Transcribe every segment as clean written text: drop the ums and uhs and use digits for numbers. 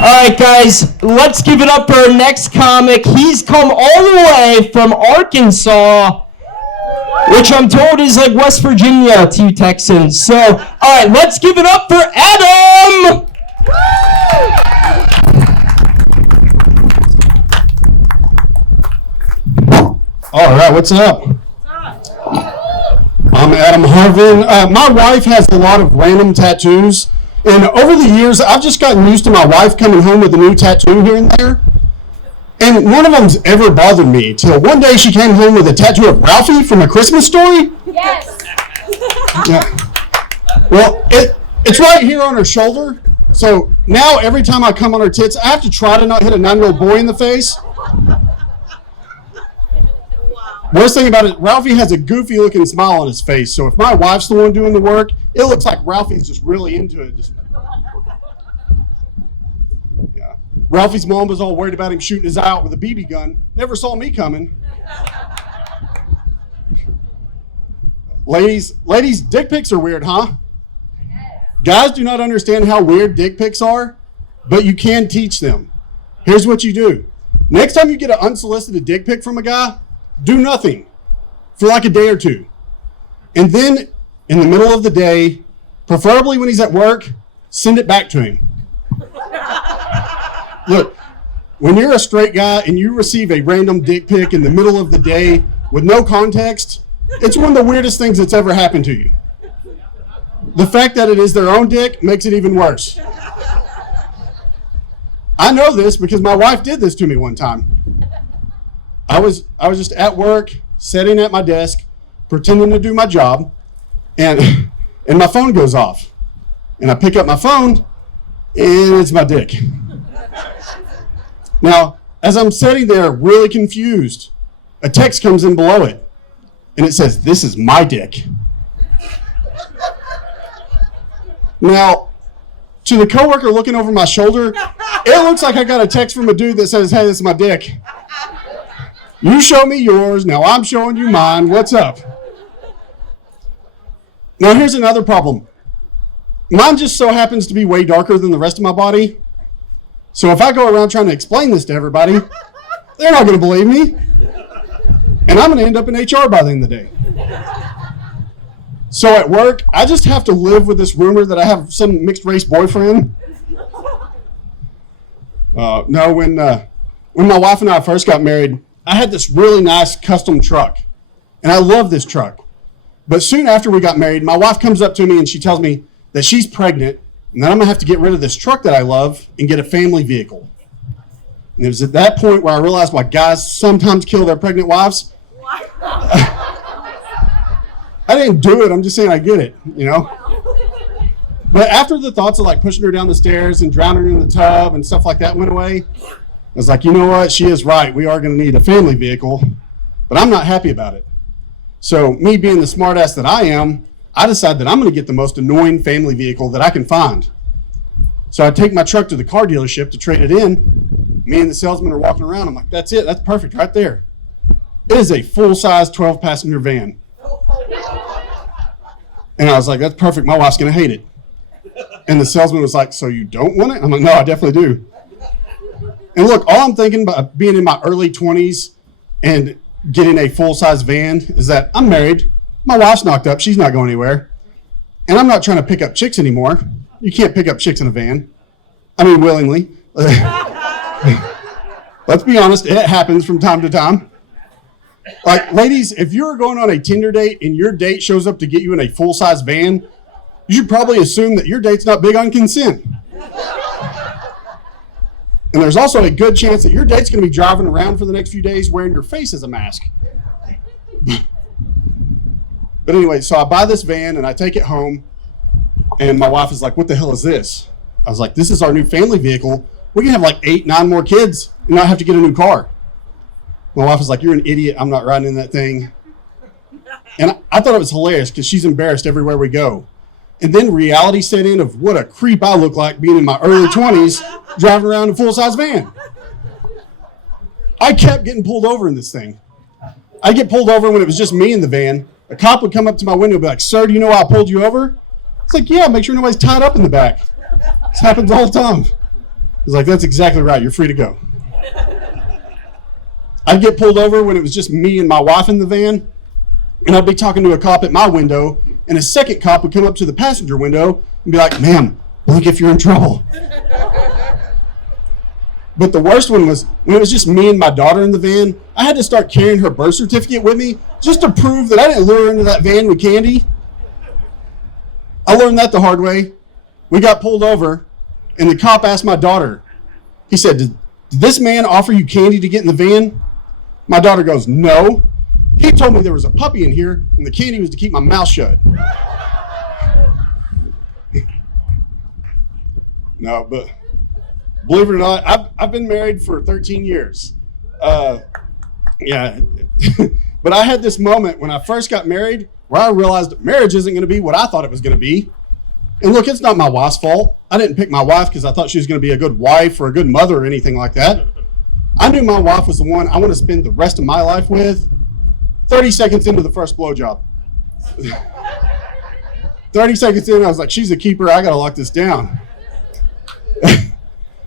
right, guys, let's give it up for our next comic. He's come all the way from Arkansas, which I'm told is like West Virginia to you Texans. So, all right, let's give it up for Adam! All right, what's up? I'm Adam Harvin. My wife has a lot of random tattoos, and over the years, I've just gotten used to my wife coming home with a new tattoo here and there, and none of them's ever bothered me, till one day she came home with a tattoo of Ralphie from A Christmas Story. Yes. Yeah. Well, it's right here on her shoulder, so now every time I come on her tits, I have to try to not hit a 9-year-old boy in the face. Worst thing about it, Ralphie has a goofy looking smile on his face, so if my wife's the one doing the work, it looks like Ralphie's just really into it. Yeah. Ralphie's mom was all worried about him shooting his eye out with a BB gun. Never saw me coming. Ladies, dick pics are weird, huh? Guys do not understand how weird dick pics are, but you can teach them. Here's what you do. Next time you get an unsolicited dick pic from a guy, do nothing for like a day or two. And then in the middle of the day, preferably when he's at work, send it back to him. Look, when you're a straight guy and you receive a random dick pic in the middle of the day with no context, it's one of the weirdest things that's ever happened to you. The fact that it is their own dick makes it even worse. I know this because my wife did this to me one time. I was just at work, sitting at my desk, pretending to do my job, and my phone goes off. And I pick up my phone, and it's my dick. Now, as I'm sitting there really confused, a text comes in below it, and it says, "This is my dick." Now, to the coworker looking over my shoulder, it looks like I got a text from a dude that says, "Hey, this is my dick. You show me yours, now I'm showing you mine. What's up?" Now here's another problem. Mine just so happens to be way darker than the rest of my body. So if I go around trying to explain this to everybody, they're not going to believe me. And I'm going to end up in HR by the end of the day. So at work, I just have to live with this rumor that I have some mixed race boyfriend. No, when my wife and I first got married, I had this really nice custom truck, and I love this truck. But soon after we got married, my wife comes up to me and she tells me that she's pregnant and that I'm gonna have to get rid of this truck that I love and get a family vehicle. And it was at that point where I realized why guys sometimes kill their pregnant wives. I didn't do it, I'm just saying I get it, you know? But after the thoughts of like pushing her down the stairs and drowning her in the tub and stuff like that went away, I was like, you know what? She is right. We are going to need a family vehicle, but I'm not happy about it. So me being the smartass that I am, I decided that I'm going to get the most annoying family vehicle that I can find. So I take my truck to the car dealership to trade it in. Me and the salesman are walking around. I'm like, that's it. That's perfect right there. It is a full-size 12-passenger van. And I was like, that's perfect. My wife's going to hate it. And the salesman was like, so you don't want it? I'm like, no, I definitely do. And look, all I'm thinking about being in my early 20s and getting a full-size van is that I'm married, my wife's knocked up, she's not going anywhere, and I'm not trying to pick up chicks anymore. You can't pick up chicks in a van. I mean, willingly. Let's be honest, it happens from time to time. Like, ladies, if you're going on a Tinder date and your date shows up to get you in a full-size van, you should probably assume that your date's not big on consent. And there's also a good chance that your date's going to be driving around for the next few days wearing your face as a mask. But anyway, so I buy this van and I take it home, and my wife is like, what the hell is this? I was like, this is our new family vehicle. We can have like 8, 9 more kids and not have to get a new car. My wife was like, you're an idiot. I'm not riding in that thing. And I thought it was hilarious because she's embarrassed everywhere we go. And then reality set in of what a creep I look like being in my early 20s driving around in a full-size van. I kept getting pulled over in this thing. I get pulled over when it was just me in the van. A cop would come up to my window and be like, sir, do you know why I pulled you over? It's like, yeah, make sure nobody's tied up in the back. This happens all the time. He's like, that's exactly right. You're free to go. I'd get pulled over when it was just me and my wife in the van, and I'd be talking to a cop at my window, and a second cop would come up to the passenger window and be like, ma'am, blink if you're in trouble. But the worst one was when it was just me and my daughter in the van. I had to start carrying her birth certificate with me just to prove that I didn't lure her into that van with candy. I learned that the hard way. We got pulled over, and the cop asked my daughter, he said, did this man offer you candy to get in the van? My daughter goes, no. He told me there was a puppy in here, and the candy was to keep my mouth shut. No, but believe it or not, I've been married for 13 years. Yeah. But I had this moment when I first got married where I realized marriage isn't going to be what I thought it was going to be. And look, it's not my wife's fault. I didn't pick my wife because I thought she was going to be a good wife or a good mother or anything like that. I knew my wife was the one I want to spend the rest of my life with. 30 seconds into the first blowjob. 30 seconds in, I was like, she's a keeper. I got to lock this down.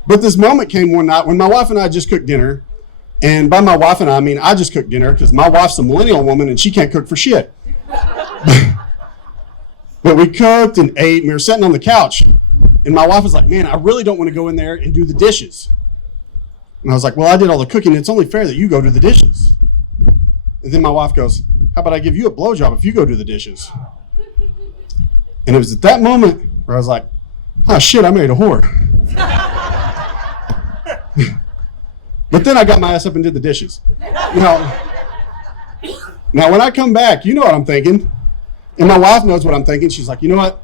But this moment came one night when my wife and I just cooked dinner. And by my wife and I mean I just cooked dinner because my wife's a millennial woman and she can't cook for shit. But we cooked and ate, and we were sitting on the couch. And my wife was like, man, I really don't want to go in there and do the dishes. And I was like, well, I did all the cooking. It's only fair that you go do the dishes. And then my wife goes, how about I give you a blowjob if you go do the dishes? And it was at that moment where I was like, oh, shit, I married a whore. But then I got my ass up and did the dishes. Now, when I come back, you know what I'm thinking. And my wife knows what I'm thinking. She's like, you know what?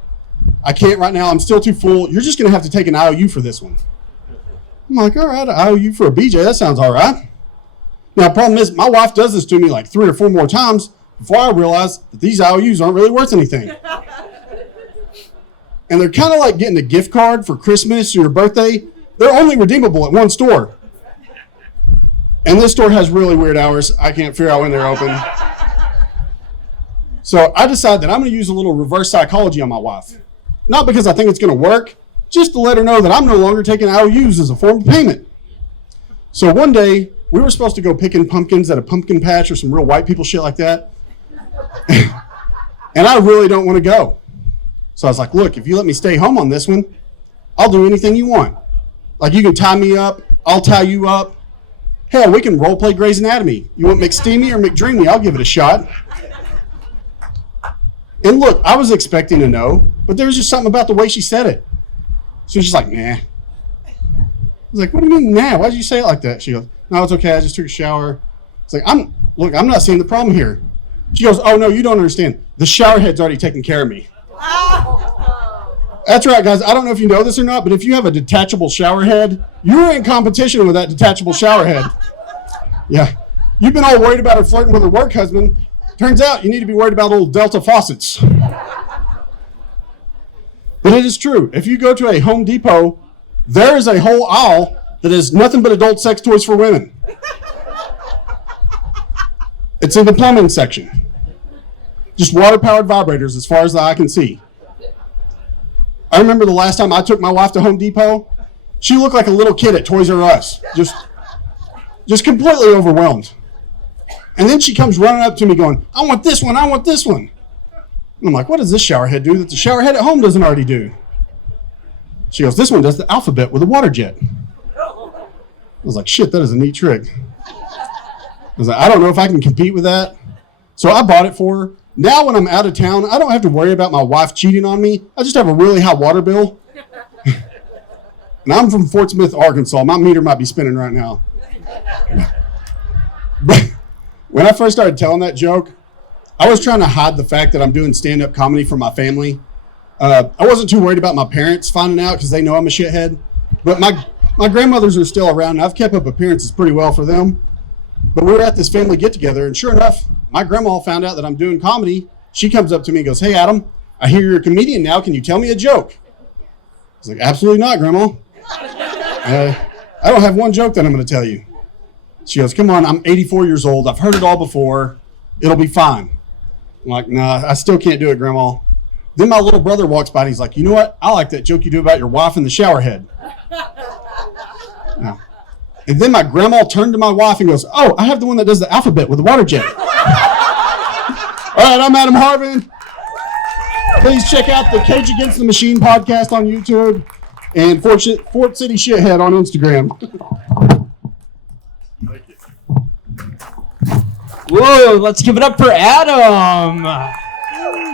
I can't right now. I'm still too full. You're just going to have to take an IOU for this one. I'm like, all right, an IOU for a BJ. That sounds all right. Now, the problem is my wife does this to me like 3 or 4 more times before I realize that these IOUs aren't really worth anything. And they're kind of like getting a gift card for Christmas or your birthday. They're only redeemable at one store. And this store has really weird hours. I can't figure out when they're open. So I decided that I'm going to use a little reverse psychology on my wife. Not because I think it's going to work, just to let her know that I'm no longer taking IOUs as a form of payment. So one day, we were supposed to go picking pumpkins at a pumpkin patch or some real white people shit like that. And I really don't want to go. So I was like, look, if you let me stay home on this one, I'll do anything you want. Like you can tie me up, I'll tie you up. Hell, we can role play Grey's Anatomy. You want McSteamy or McDreamy? I'll give it a shot. And look, I was expecting a no, but there was just something about the way she said it. So she's like, nah. I was like, what do you mean, nah? Why'd you say it like that? She goes, no, it's okay. I just took a shower. It's like, I'm not seeing the problem here. She goes, oh, no, you don't understand. The shower head's already taken care of me. That's right, guys. I don't know if you know this or not, but if you have a detachable shower head, you're in competition with that detachable shower head. Yeah. You've been all worried about her flirting with her work husband. Turns out you need to be worried about old Delta faucets. But it is true. If you go to a Home Depot, there is a whole aisle that is nothing but adult sex toys for women. It's in the plumbing section. Just water-powered vibrators as far as the eye can see. I remember the last time I took my wife to Home Depot, she looked like a little kid at Toys R Us. Just completely overwhelmed. And then she comes running up to me going, I want this one, I want this one. And I'm like, what does this shower head do that the shower head at home doesn't already do? She goes, this one does the alphabet with a water jet. I was like, shit, that is a neat trick. I was like, I don't know if I can compete with that. So I bought it for her. Now when I'm out of town, I don't have to worry about my wife cheating on me. I just have a really high water bill. And I'm from Fort Smith, Arkansas. My meter might be spinning right now. But when I first started telling that joke, I was trying to hide the fact that I'm doing stand-up comedy for my family. I wasn't too worried about my parents finding out because they know I'm a shithead. But my grandmothers are still around, and I've kept up appearances pretty well for them. But we were at this family get-together, and sure enough, my grandma found out that I'm doing comedy. She comes up to me and goes, hey, Adam, I hear you're a comedian now. Can you tell me a joke? I was like, absolutely not, Grandma. I don't have one joke that I'm going to tell you. She goes, come on, I'm 84 years old. I've heard it all before. It'll be fine. I'm like, nah, I still can't do it, Grandma. Then my little brother walks by and he's like, you know what? I like that joke you do about your wife and the shower head. No. And then my grandma turned to my wife and goes, "Oh, I have the one that does the alphabet with the water jet." All right, I'm Adam Harvin. Please check out the Cage Against the Machine podcast on YouTube and Fort City Shithead on Instagram. Whoa, let's give it up for Adam.